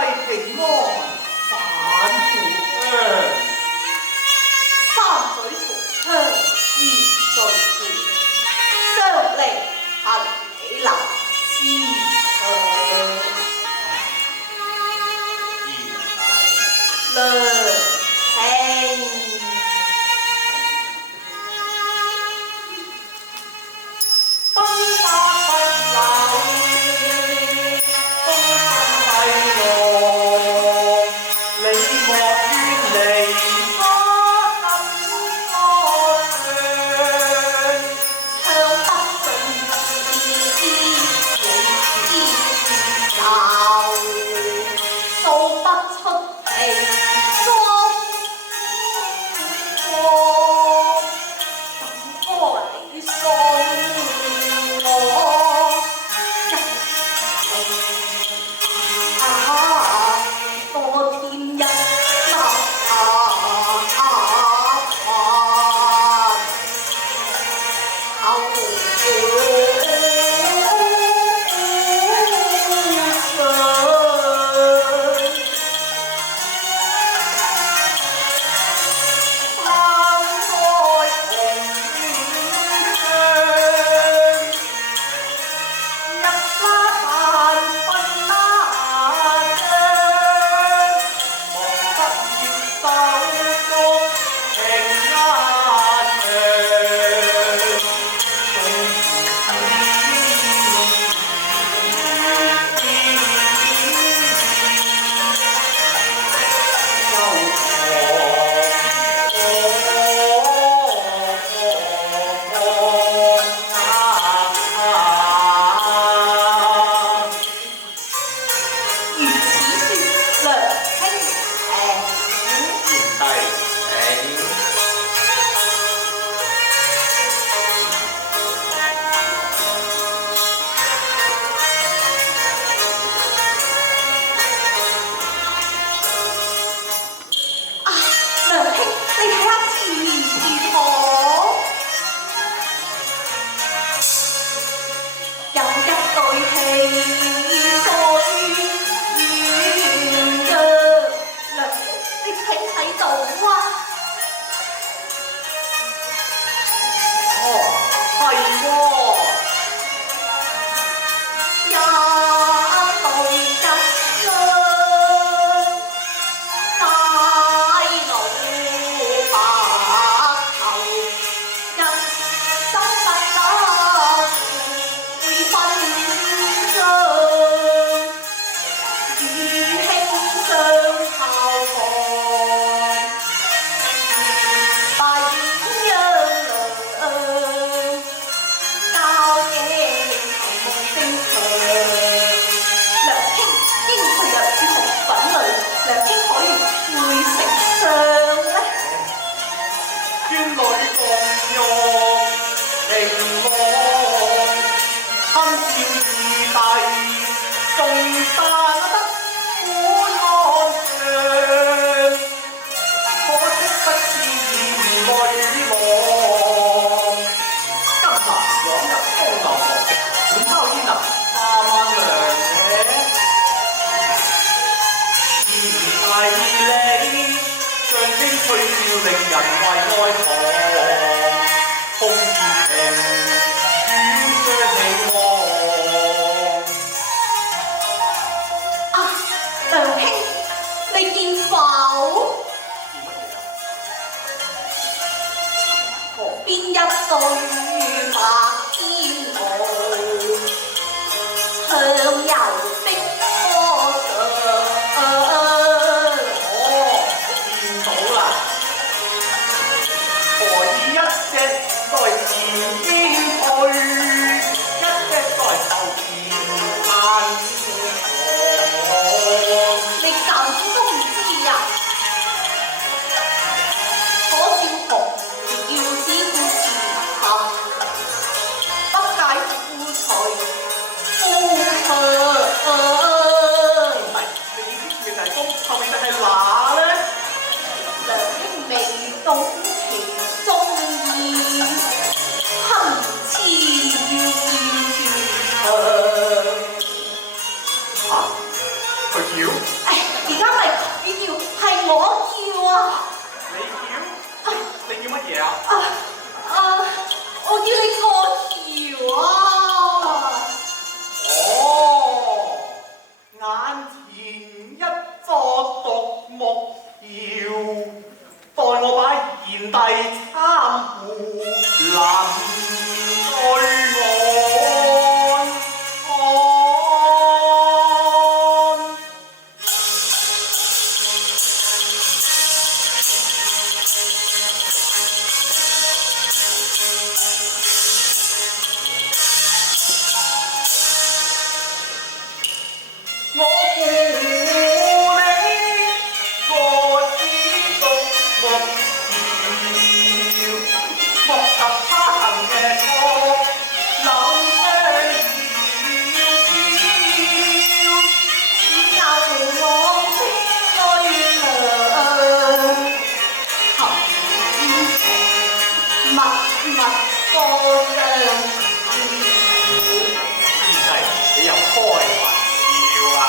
平安，反故鄉。三嘴同窗異對調，相離恨起來思鄉。良兄，分花不留，公心低落，你莫怨離花更多傷。向不盡意知有，訴不出情衷過，怎麼你送我多添一懂其中意，哼。嘢啊？我叫你過橋啊！哦，眼前一座獨木橋，待我把賢弟參護，臨對岸。我扶你過此獨木橋，莫及他行嘅錯，柳聲遙遙。又我的愛娘，默默過兩賢弟，你又開玩笑啊！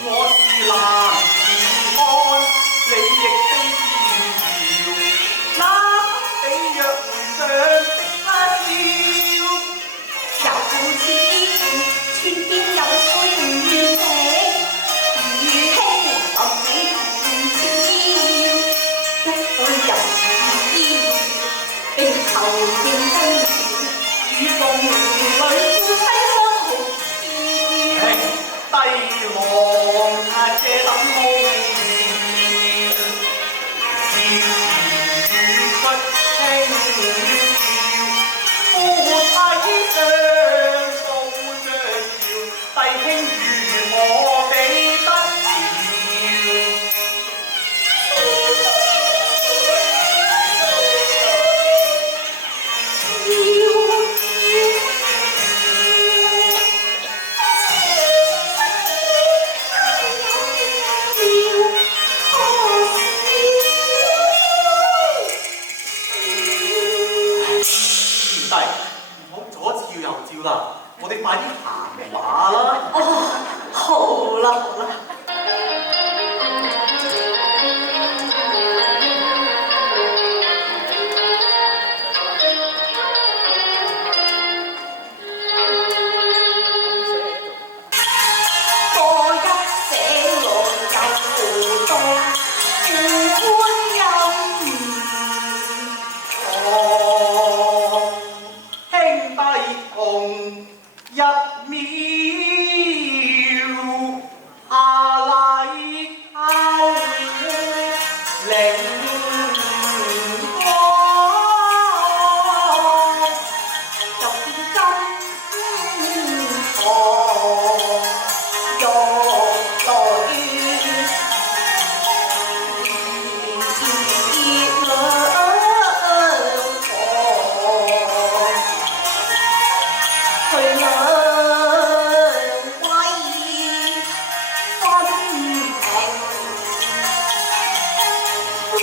我是男兒漢，你亦非天朝，那比約會上的他朝。又似天邊有水如井，如輕落你千腰，一對人衣，地球認真與共女夫妻相好兄弟郎這等傲面，自詞語出輕佻，夫妻相訴着橋，弟兄如我比得了。賢弟，唔好左照右照啦，我哋快啲行馬啦！哦，好啦好啦。我一醒來就回到父觀音。兄弟同一廟，下禮靠靈光，就變金堂玉來去兩位分平，夫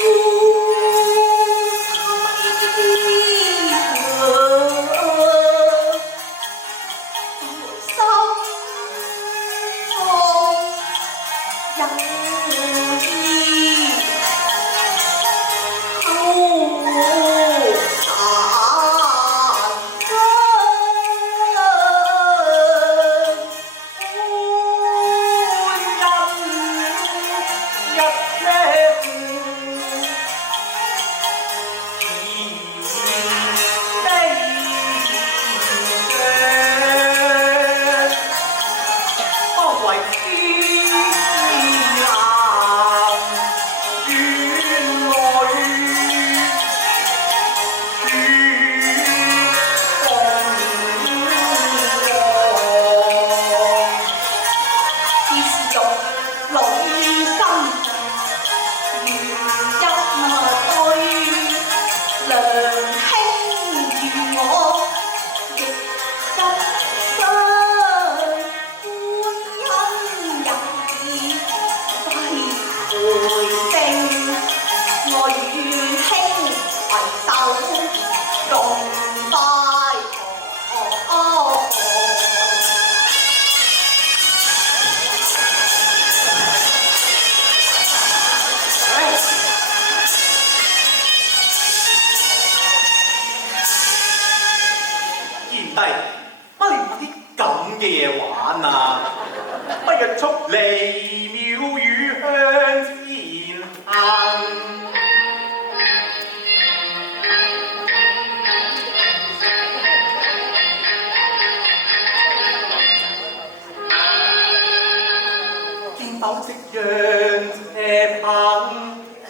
憑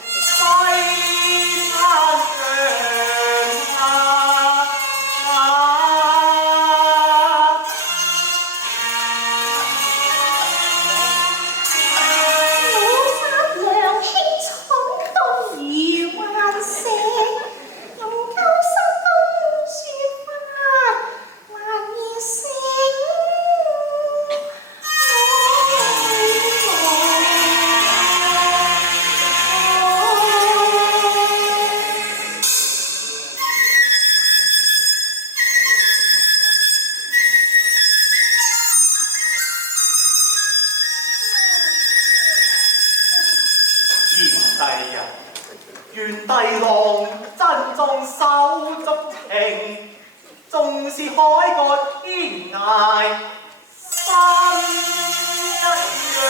西山上元帝郎珍重手足情，縱是海角天涯心一樣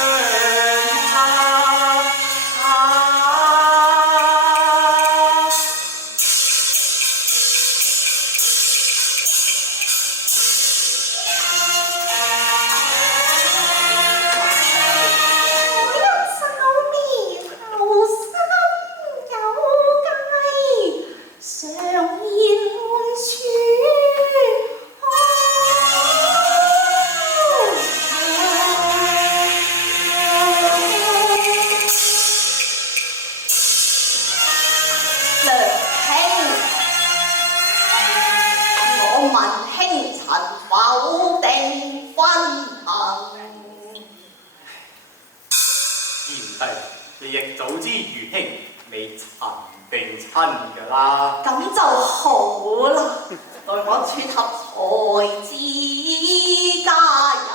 你亦早知餘兄未曾定親㗎啦。咁就好啦，待我撮合才子家人，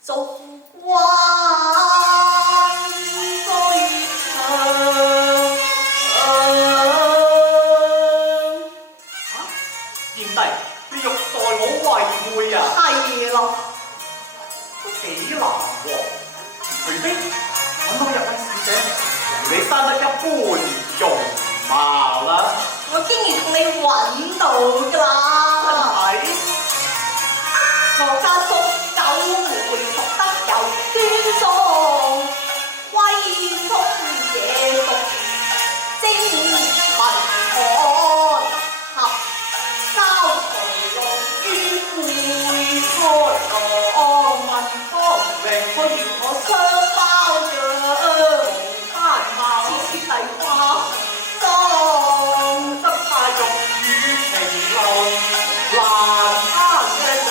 做關居上。賢弟，你欲待我為妹啊？係咯，都幾難喎，除非揾到一位小姐，你生得一般容貌啦。我經已同你揾到㗎啦。係我家叔九回復得又端莊，威風野毒，精文罕，合交隨龍於會初浪，文方榮佢與我相包着，攀貌徹徹地話當得太玉與情流，難攀嘅上，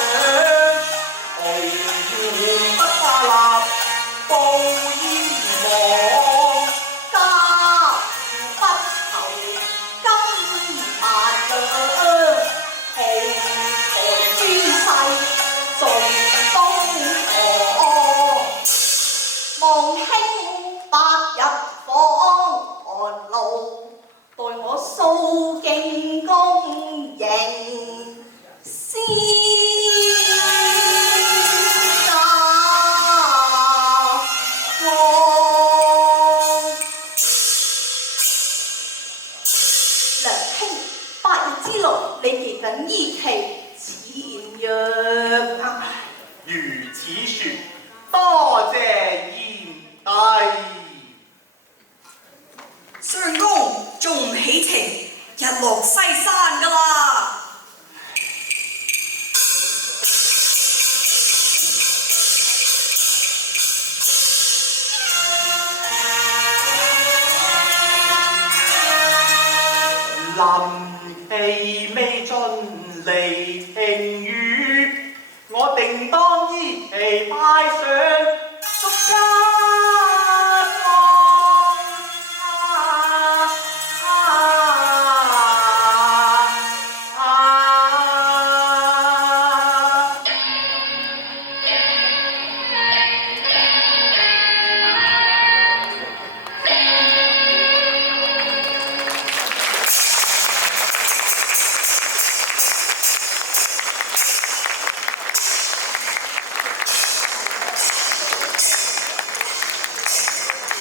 紅顏不化立，報煙網。家不求金萬兩，豪財專勢最東河。望兄白日訪寒露，待我掃徑恭迎先家光。良兄，8日之內你記緊依期簽約啊！如此説，多謝賢弟。相公仲唔起程，日落西山㗎啦！臨期未盡離情雨，我定當依期拜上